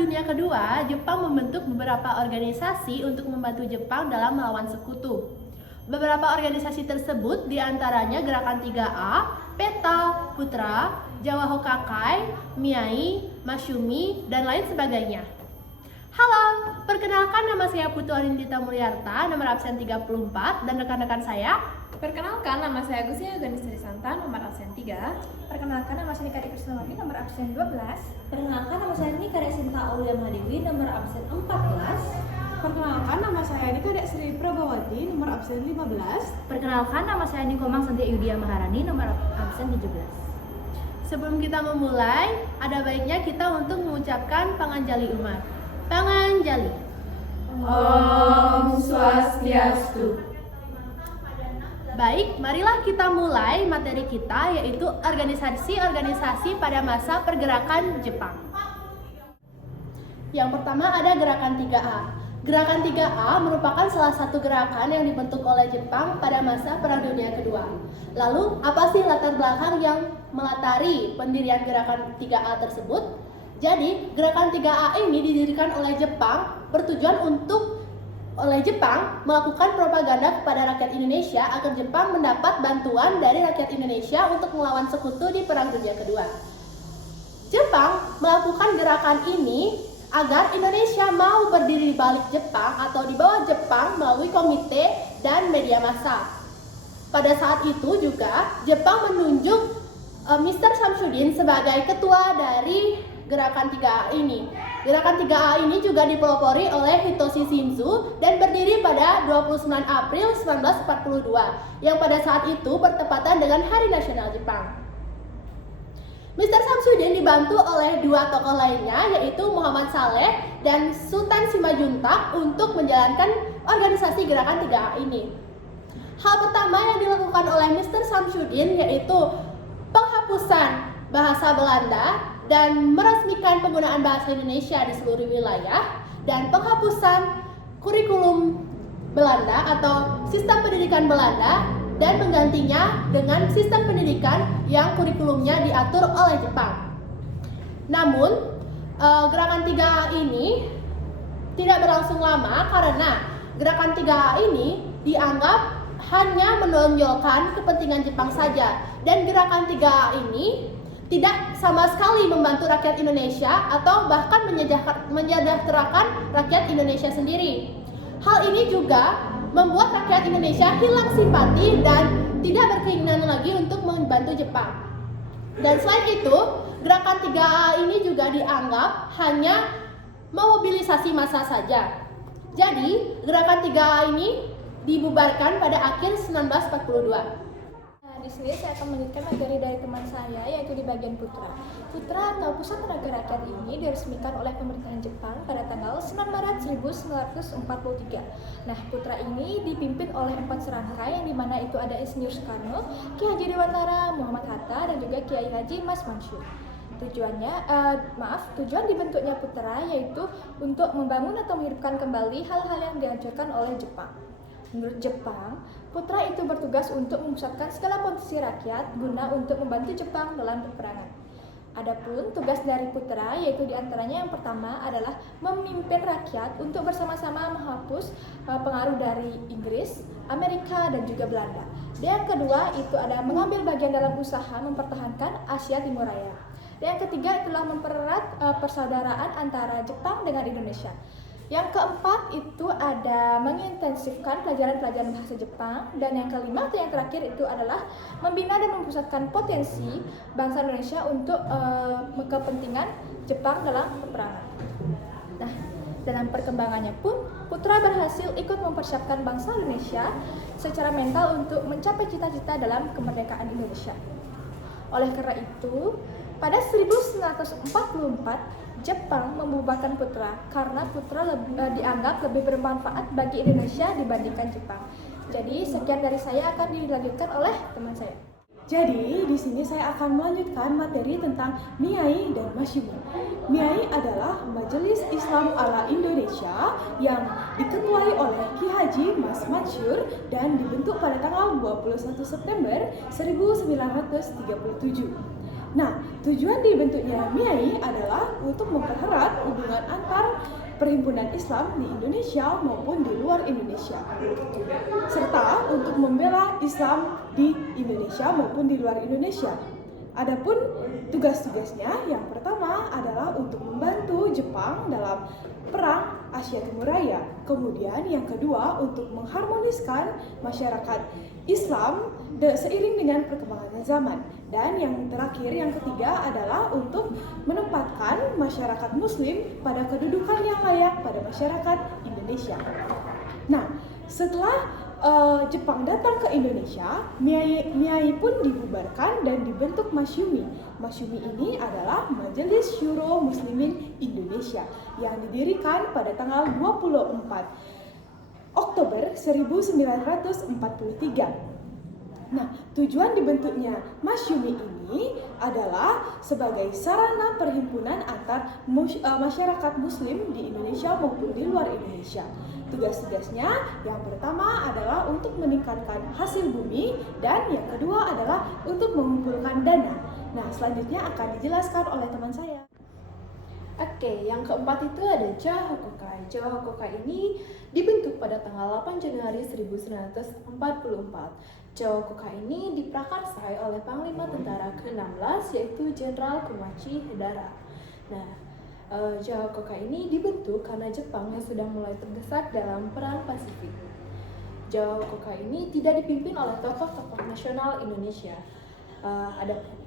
Dunia Kedua, Jepang membentuk beberapa organisasi untuk membantu Jepang dalam melawan sekutu. Beberapa organisasi tersebut diantaranya Gerakan 3A, PETA, Putra, Jawa Hokkakai, Miyai, Masyumi, dan lain sebagainya. Halo, perkenalkan nama saya Putu Arindita Mulyarta, nomor absen 34, dan rekan-rekan saya. Perkenalkan, nama saya Gusia Yoganisri Santa, nomor absen 3. Perkenalkan, nama saya Nika Krisnawati, nomor absen 12. Perkenalkan, nama saya Nika Sinta Aulia Mahadewi, nomor absen 14. Perkenalkan, nama saya Nika Sri Prabawati, nomor absen 15. Perkenalkan, nama saya Nikomang Santia Yudia Maharani, nomor absen 17. Sebelum kita memulai, ada baiknya kita untuk mengucapkan panganjali umat. Panganjali. Om Swastiastu. Baik, marilah kita mulai materi kita, yaitu organisasi-organisasi pada masa pergerakan Jepang. Yang pertama ada Gerakan 3A. Gerakan 3A merupakan salah satu gerakan yang dibentuk oleh Jepang pada masa Perang Dunia Kedua. Lalu, apa sih latar belakang yang melatari pendirian Gerakan 3A tersebut? Jadi, Gerakan 3A ini didirikan oleh Jepang bertujuan untuk melakukan propaganda kepada rakyat Indonesia agar Jepang mendapat bantuan dari rakyat Indonesia untuk melawan sekutu di Perang Dunia Kedua. Jepang melakukan gerakan ini agar Indonesia mau berdiri di balik Jepang atau di bawah Jepang melalui komite dan media massa. Pada saat itu juga Jepang menunjuk Mr. Samsudin sebagai ketua dari Gerakan 3A ini. Gerakan 3A ini juga dipelopori oleh Hitoshi Shinzo dan berdiri pada 29 April 1942 yang pada saat itu bertepatan dengan Hari Nasional Jepang. Mr. Samsudin dibantu oleh dua tokoh lainnya, yaitu Muhammad Saleh dan Sultan Simajuntak untuk menjalankan organisasi Gerakan 3A ini. Hal pertama yang dilakukan oleh Mr. Samsudin yaitu penghapusan bahasa Belanda dan meresmikan penggunaan bahasa Indonesia di seluruh wilayah, dan penghapusan kurikulum Belanda atau sistem pendidikan Belanda dan menggantinya dengan sistem pendidikan yang kurikulumnya diatur oleh Jepang. Namun, Gerakan 3A ini tidak berlangsung lama karena Gerakan 3A ini dianggap hanya menonjolkan kepentingan Jepang saja, dan Gerakan 3A ini tidak sama sekali membantu rakyat Indonesia atau bahkan menyejahterakan rakyat Indonesia sendiri. Hal ini juga membuat rakyat Indonesia hilang simpati dan tidak berkeinginan lagi untuk membantu Jepang. Dan selain itu, Gerakan 3A ini juga dianggap hanya memobilisasi massa saja. Jadi, Gerakan 3A ini dibubarkan pada akhir 1942. Di sini saya akan melanjutkan materi dari teman saya, yaitu di bagian Putra. Putra atau Pusat Tenaga Rakyat ini diresmikan oleh pemerintahan Jepang pada tanggal 9 Maret 1943. Nah, Putra ini dipimpin oleh 4 serangkai, yang dimana itu ada Insinyur Soekarno, Ki Haji Dewantara, Muhammad Hatta, dan juga Kiai Haji Mas Mansur. Tujuan dibentuknya Putra yaitu untuk membangun atau menghidupkan kembali hal-hal yang dihancurkan oleh Jepang. Menurut Jepang, Putra itu bertugas untuk memusatkan segala potensi rakyat guna untuk membantu Jepang dalam peperangan. Adapun tugas dari Putra yaitu diantaranya yang pertama adalah memimpin rakyat untuk bersama-sama menghapus pengaruh dari Inggris, Amerika, dan juga Belanda. Dan yang kedua itu ada mengambil bagian dalam usaha mempertahankan Asia Timur Raya. Dan yang ketiga itulah mempererat persaudaraan antara Jepang dengan Indonesia. Yang keempat itu ada mengintensifkan pelajaran-pelajaran bahasa Jepang, dan yang kelima atau yang terakhir itu adalah membina dan memusatkan potensi bangsa Indonesia untuk kepentingan Jepang dalam peperangan. Nah, dalam perkembangannya pun Putra berhasil ikut mempersiapkan bangsa Indonesia secara mental untuk mencapai cita-cita dalam kemerdekaan Indonesia. Oleh karena itu, pada 1944 Jepang membubarkan Putra karena Putra dianggap lebih bermanfaat bagi Indonesia dibandingkan Jepang. Jadi sekian dari saya, akan dilanjutkan oleh teman saya. Jadi, di sini saya akan melanjutkan materi tentang Miyai dan Masyumi. Miyai adalah Majelis Islam Ala Indonesia yang diketuai oleh Ki Haji Mas Mansur dan dibentuk pada tanggal 21 September 1937. Nah, tujuan dibentuknya Miyai adalah untuk mempererat hubungan perhimpunan Islam di Indonesia maupun di luar Indonesia, serta untuk membela Islam di Indonesia maupun di luar Indonesia. Adapun tugas-tugasnya yang pertama adalah untuk membantu Jepang dalam Perang Asia Timur Raya. Kemudian yang kedua untuk mengharmoniskan masyarakat Islam seiring dengan perkembangan zaman. Dan yang terakhir, yang ketiga adalah untuk menempatkan masyarakat Muslim pada kedudukan yang layak pada masyarakat Indonesia. Nah, setelah Jepang datang ke Indonesia, MIAI pun dibubarkan dan dibentuk Masyumi. Masyumi ini adalah Majelis Syuro Muslimin Indonesia yang didirikan pada tanggal 24 Oktober 1943. Nah, tujuan dibentuknya Masyumi ini adalah sebagai sarana perhimpunan antar masyarakat Muslim di Indonesia maupun di luar Indonesia. Tugas-tugasnya yang pertama adalah untuk meningkatkan hasil bumi dan yang kedua adalah untuk mengumpulkan dana. Nah, selanjutnya akan dijelaskan oleh teman saya. Oke, yang keempat itu ada Jahokokai. Jahokokai ini dibentuk pada tanggal 8 Januari 1944. Jahokokai ini diprakarsai oleh Panglima Tentara ke-16 yaitu Jenderal Kumachi Hedara. Nah, Jahokokai ini dibentuk karena Jepang yang sudah mulai terdesak dalam Perang Pasifik. Jahokokai ini tidak dipimpin oleh tokoh-tokoh nasional Indonesia.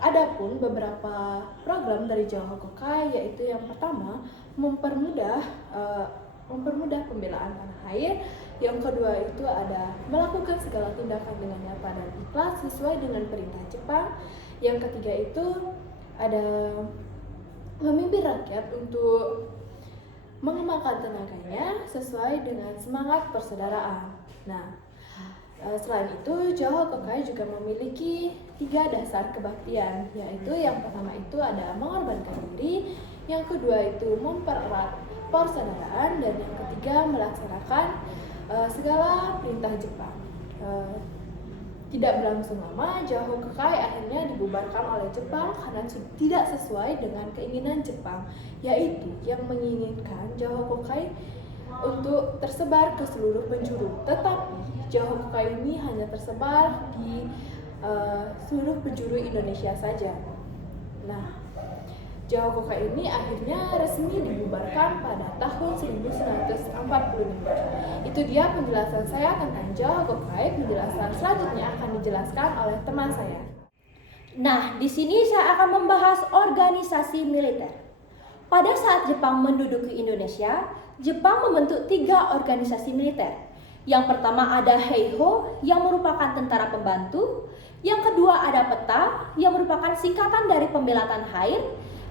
Adapun beberapa program dari Jahokokai yaitu yang pertama mempermudah pembelaan tanah air. Yang kedua itu ada melakukan segala tindakan dengan nyata dan ikhlas sesuai dengan perintah Jepang. Yang ketiga itu ada memimpin rakyat untuk mengembangkan tenaganya sesuai dengan semangat persaudaraan. Nah, selain itu Jahokokai juga memiliki 3 dasar kebaktian, yaitu yang pertama itu ada mengorbankan diri, yang kedua itu mempererat persaudaraan, dan yang ketiga melaksanakan segala perintah Jepang. Tidak berlangsung lama, Jahokokai akhirnya dibubarkan oleh Jepang karena tidak sesuai dengan keinginan Jepang, yaitu yang menginginkan Jahokokai untuk tersebar ke seluruh penjuru. Tetapi Jahokokai ini hanya tersebar di seluruh penjuru Indonesia saja. Nah, Jahokokai ini akhirnya resmi dibubarkan pada tahun 1945. Itu dia penjelasan saya tentang Jahokokai. Penjelasan selanjutnya akan dijelaskan oleh teman saya. Nah, di sini saya akan membahas organisasi militer. Pada saat Jepang menduduki Indonesia, Jepang membentuk 3 organisasi militer. Yang pertama ada Heiho yang merupakan tentara pembantu, yang kedua ada Peta yang merupakan singkatan dari pembela tanah air,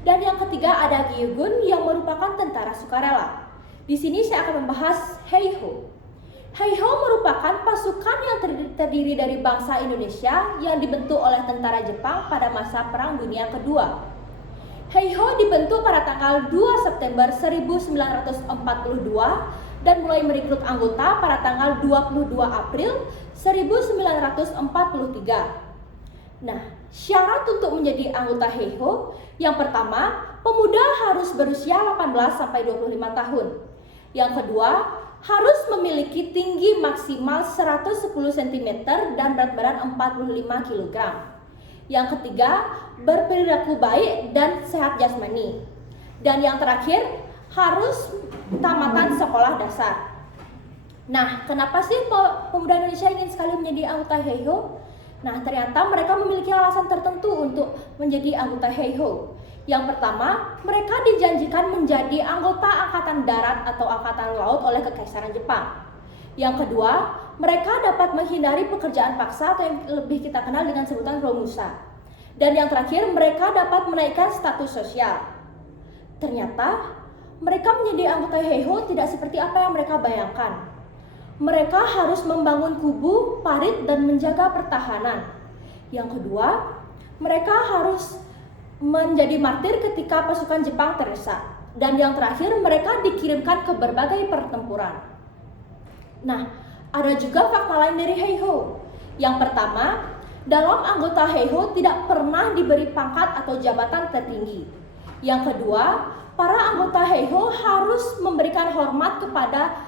dan yang ketiga ada Gyugun yang merupakan tentara sukarela. Di sini saya akan membahas Heiho. Heiho merupakan pasukan yang terdiri dari bangsa Indonesia yang dibentuk oleh tentara Jepang pada masa Perang Dunia Kedua. Heiho dibentuk pada tanggal 2 September 1942 dan mulai merekrut anggota pada tanggal 22 April 1943. Nah, syarat untuk menjadi anggota Heiho, yang pertama, pemuda harus berusia 18-25 tahun. Yang kedua, harus memiliki tinggi maksimal 110 cm dan berat badan 45 kg. Yang ketiga, berperilaku baik dan sehat jasmani. Dan yang terakhir, harus tamatan sekolah dasar. Nah, kenapa sih pemuda Indonesia ingin sekali menjadi anggota Heiho? Nah, ternyata mereka memiliki alasan tertentu untuk menjadi anggota Heiho. Yang pertama, mereka dijanjikan menjadi anggota Angkatan Darat atau Angkatan Laut oleh Kekaisaran Jepang. Yang kedua, mereka dapat menghindari pekerjaan paksa atau yang lebih kita kenal dengan sebutan romusa. Dan yang terakhir, mereka dapat menaikkan status sosial. Ternyata, mereka menjadi anggota Heiho tidak seperti apa yang mereka bayangkan. Mereka harus membangun kubu, parit, dan menjaga pertahanan. Yang kedua, mereka harus menjadi martir ketika pasukan Jepang terdesak. Dan yang terakhir, mereka dikirimkan ke berbagai pertempuran. Nah, ada juga fakta lain dari Heiho. Yang pertama, dalam anggota Heiho tidak pernah diberi pangkat atau jabatan tertinggi. Yang kedua, para anggota Heiho harus memberikan hormat kepada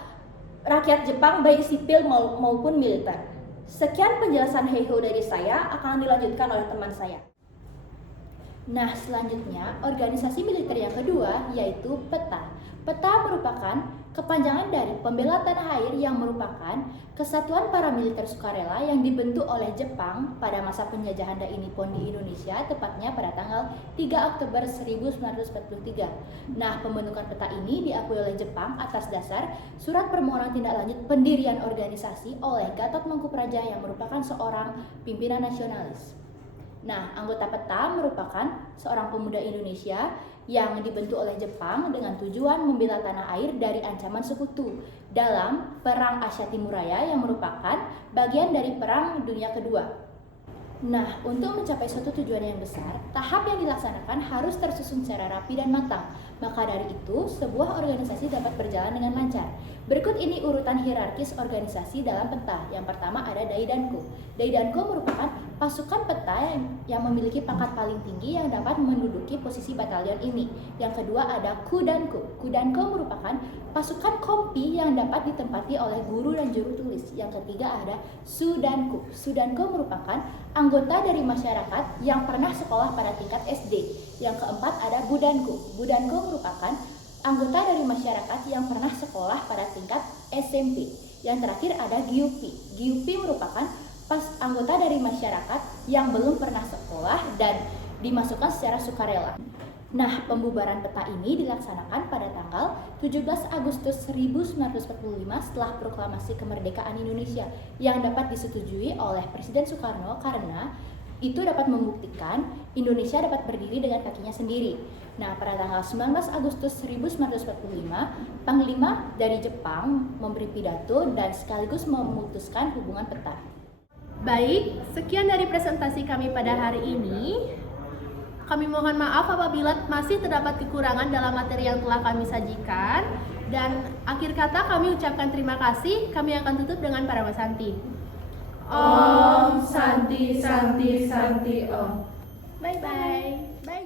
rakyat Jepang baik sipil maupun militer. Sekian penjelasan Heiho dari saya, akan dilanjutkan oleh teman saya. Nah, selanjutnya organisasi militer yang kedua yaitu PETA. PETA merupakan kepanjangan dari Pembela Tanah Air yang merupakan kesatuan paramiliter sukarela yang dibentuk oleh Jepang pada masa penjajahan Dai Nippon di Indonesia, tepatnya pada tanggal 3 Oktober 1943. Nah, pembentukan PETA ini diakui oleh Jepang atas dasar surat permohonan tindak lanjut pendirian organisasi oleh Gatot Mangkupraja yang merupakan seorang pimpinan nasionalis. Nah, anggota PETA merupakan seorang pemuda Indonesia yang dibentuk oleh Jepang dengan tujuan membela tanah air dari ancaman sekutu dalam Perang Asia Timur Raya yang merupakan bagian dari Perang Dunia Kedua. Nah, untuk mencapai suatu tujuan yang besar, tahap yang dilaksanakan harus tersusun secara rapi dan matang. Maka dari itu, sebuah organisasi dapat berjalan dengan lancar. Berikut ini urutan hierarkis organisasi dalam PETA. Yang pertama ada Daidanko. Daidanko merupakan pasukan PETA yang memiliki pangkat paling tinggi yang dapat menduduki posisi batalion ini. Yang kedua ada Kudanko. Kudanko merupakan pasukan kompi yang dapat ditempati oleh guru dan juru tulis. Yang ketiga ada Sudanko. Sudanko merupakan anggota dari masyarakat yang pernah sekolah pada tingkat SD. Yang keempat ada Budanko. Budanko merupakan anggota dari masyarakat yang pernah sekolah pada tingkat SMP. Yang terakhir ada Gyupi. Gyupi merupakan anggota dari masyarakat yang belum pernah sekolah dan dimasukkan secara sukarela. Nah, pembubaran PETA ini dilaksanakan pada tanggal 17 Agustus 1945 setelah proklamasi kemerdekaan Indonesia yang dapat disetujui oleh Presiden Soekarno karena itu dapat membuktikan Indonesia dapat berdiri dengan kakinya sendiri. Nah, pada tanggal 19 Agustus 1945, Panglima dari Jepang memberi pidato dan sekaligus memutuskan hubungan PETA. Baik, sekian dari presentasi kami pada hari ini. Kami mohon maaf apabila masih terdapat kekurangan dalam materi yang telah kami sajikan. Dan akhir kata kami ucapkan terima kasih. Kami akan tutup dengan Paramasanti. Om Santi Santi Santi Om. Bye-bye. Bye.